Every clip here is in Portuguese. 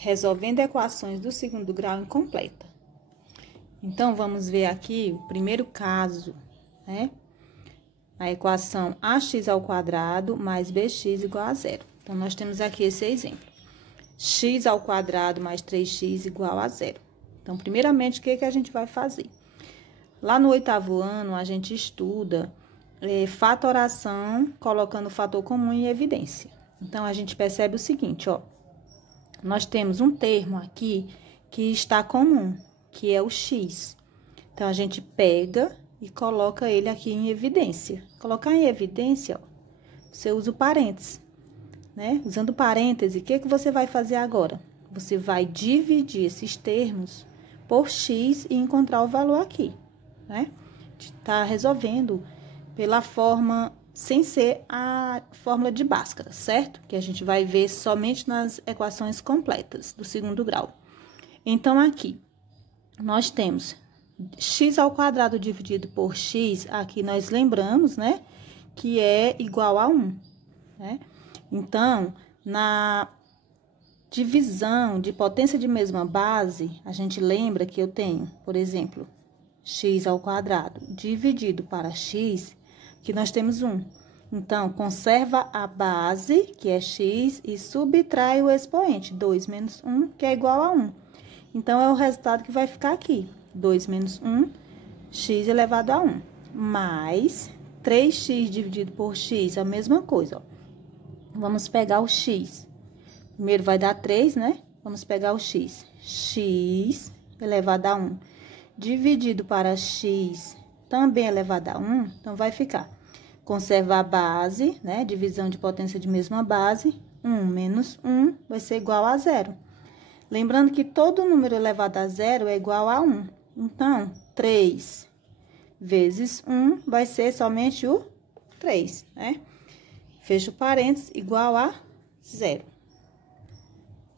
resolvendo equações do segundo grau incompleta. Então, vamos ver aqui o primeiro caso, né? A equação ax² mais bx igual a zero. Então, nós temos aqui esse exemplo. X² mais 3x igual a zero. Então, primeiramente, o que a gente vai fazer? Lá no 8º ano, a gente estuda fatoração, colocando o fator comum em evidência. Então, a gente percebe o seguinte, ó. Nós temos um termo aqui que está comum, que é o x. Então, a gente pega e coloca ele aqui em evidência. Colocar em evidência, ó, você usa o parênteses, né? Usando parêntese, o que você vai fazer agora? Você vai dividir esses termos por x e encontrar o valor aqui, né? Tá resolvendo pela forma, sem ser a fórmula de Bhaskara, certo? Que a gente vai ver somente nas equações completas do segundo grau. Então, aqui, nós temos x² dividido por x, aqui nós lembramos, né? Que é igual a 1, né? Então, na divisão de potência de mesma base, a gente lembra que eu tenho, por exemplo, x² dividido para x, que nós temos 1. Então, conserva a base, que é x, e subtrai o expoente, 2 menos 1, que é igual a 1. Então, é o resultado que vai ficar aqui, 2 menos 1, x elevado a 1, mais 3x dividido por x, a mesma coisa, ó. Vamos pegar o x. Primeiro vai dar 3, né? Vamos pegar o x. X elevado a 1 dividido para x também elevado a 1, então vai ficar. Conserva a base, né? Divisão de potência de mesma base. 1 menos 1 vai ser igual a 0. Lembrando que todo número elevado a 0 é igual a 1. Então, 3 vezes 1 vai ser somente o 3, né? Fecha o parênteses, igual a 0.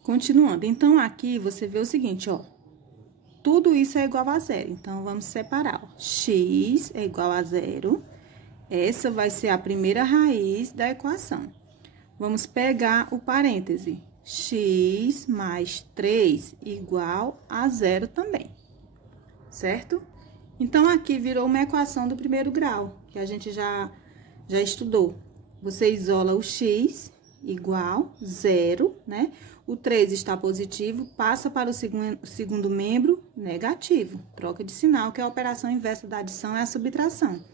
Continuando, então, aqui você vê o seguinte, ó. Tudo isso é igual a 0, então, vamos separar, ó. X é igual a 0. Essa vai ser a primeira raiz da equação. Vamos pegar o parêntese. X mais 3 igual a 0 também, certo? Então, aqui virou uma equação do primeiro grau, que a gente já estudou. Você isola o x igual 0, né? O 3 está positivo, passa para o segundo membro negativo. Troca de sinal, que é a operação inversa da adição é a subtração.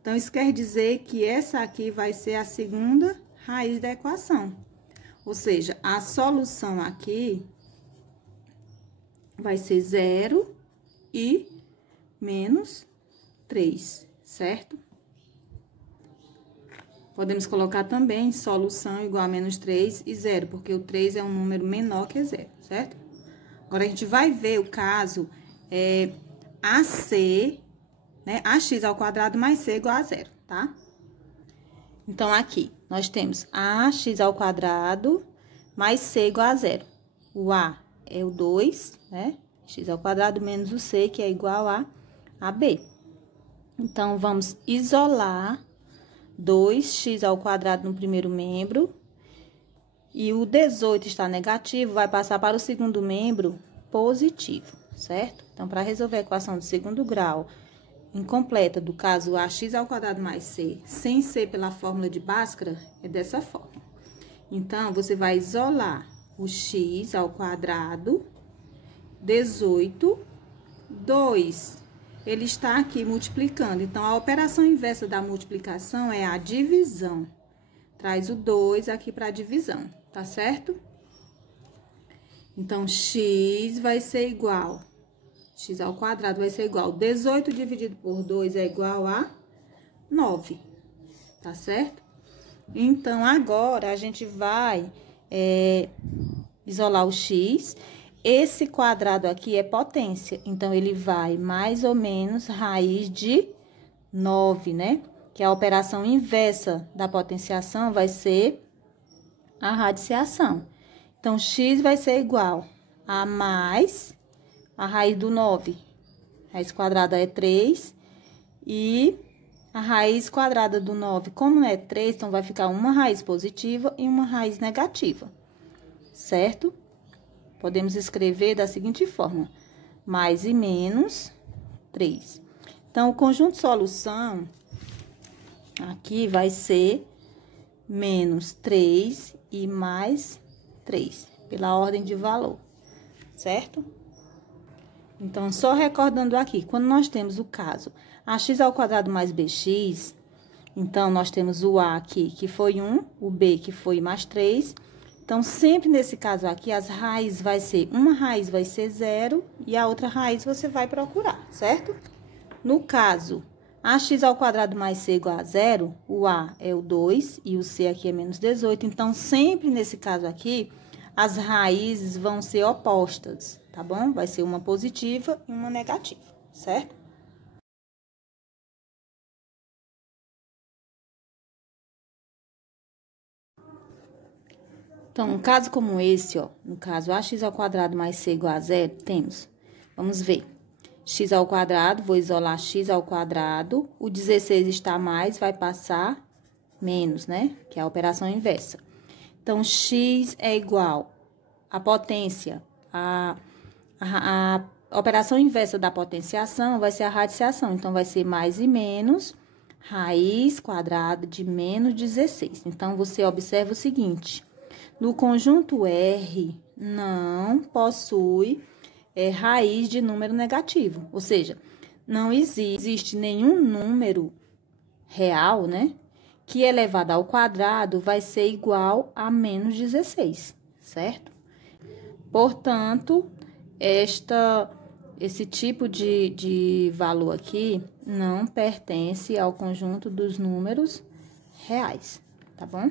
Então, isso quer dizer que essa aqui vai ser a segunda raiz da equação. Ou seja, a solução aqui vai ser 0 e menos 3, certo? Podemos colocar também solução igual a menos 3 e 0, porque o 3 é um número menor que 0, certo? Agora, a gente vai ver o caso AC, né? Ax² mais c igual a 0, tá? Então, aqui, nós temos ax² mais c igual a 0. O A é o 2, né? X² menos o C, que é igual a B. Então, vamos isolar 2x² no primeiro membro. E o 18 está negativo, vai passar para o segundo membro positivo, certo? Então, para resolver a equação do segundo grau incompleta do caso ax² mais c, sem ser pela fórmula de Bhaskara, é dessa forma. Então, você vai isolar o x², 18, 2. Ele está aqui multiplicando. Então, a operação inversa da multiplicação é a divisão. Traz o 2 aqui para a divisão, tá certo? Então, x vai ser igual, x² vai ser igual, 18 dividido por 2 é igual a 9, tá certo? Então, agora, a gente vai isolar o x. Esse quadrado aqui é potência, então, ele vai mais ou menos raiz de 9, né? Que a operação inversa da potenciação vai ser a radiciação. Então, x vai ser igual a mais a raiz do 9. Raiz quadrada é 3 e a raiz quadrada do 9, como é 3, então, vai ficar uma raiz positiva e uma raiz negativa, certo? podemos escrever da seguinte forma: mais e menos 3. Então, o conjunto de solução aqui vai ser menos 3 e mais 3, pela ordem de valor, certo? Então, só recordando aqui, quando nós temos o caso ax² mais bx, então, nós temos o A aqui, que foi 1, o B, que foi mais 3. Então, sempre nesse caso aqui, as raízes vai ser, uma raiz vai ser 0 e a outra raiz você vai procurar, certo? No caso, ax² mais c igual a 0, o A é o 2 e o C aqui é menos 18. Então, sempre nesse caso aqui, as raízes vão ser opostas, tá bom? Vai ser uma positiva e uma negativa, certo? Então, um caso como esse, ó, no caso ax² mais c igual a 0, temos, vamos ver, x², vou isolar x², o 16 está mais, vai passar menos, né? Que é a operação inversa. Então, x é igual a potência, a operação inversa da potenciação vai ser a radiciação. Então, vai ser mais e menos raiz quadrada de menos 16. Então, você observa o seguinte: no conjunto R, não possui raiz de número negativo. Ou seja, não existe nenhum número real, né? Que elevado ao quadrado vai ser igual a menos 16, certo? Portanto, esse tipo de valor aqui não pertence ao conjunto dos números reais, tá bom?